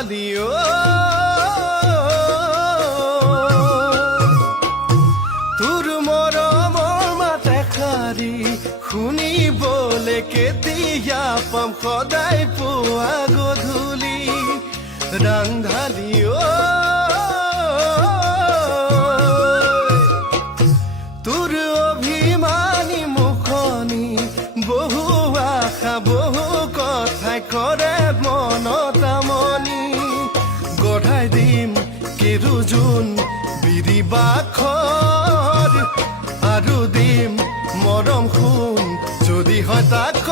ৰাংঢালী তোৰ মৰমৰ মাত এষাৰি শুনিবলে কেতিয়া পাম সদায় পুৱা গধূলি ৰাংঢালী তোৰ অভিমানী মুখনি বহু আশা বহু কথাই কৰে মনত আমনি গঢ়াই দিম কেৰুজোন বিৰি বাখৰ আৰু দিম মৰম সোণ যদি হয় তাক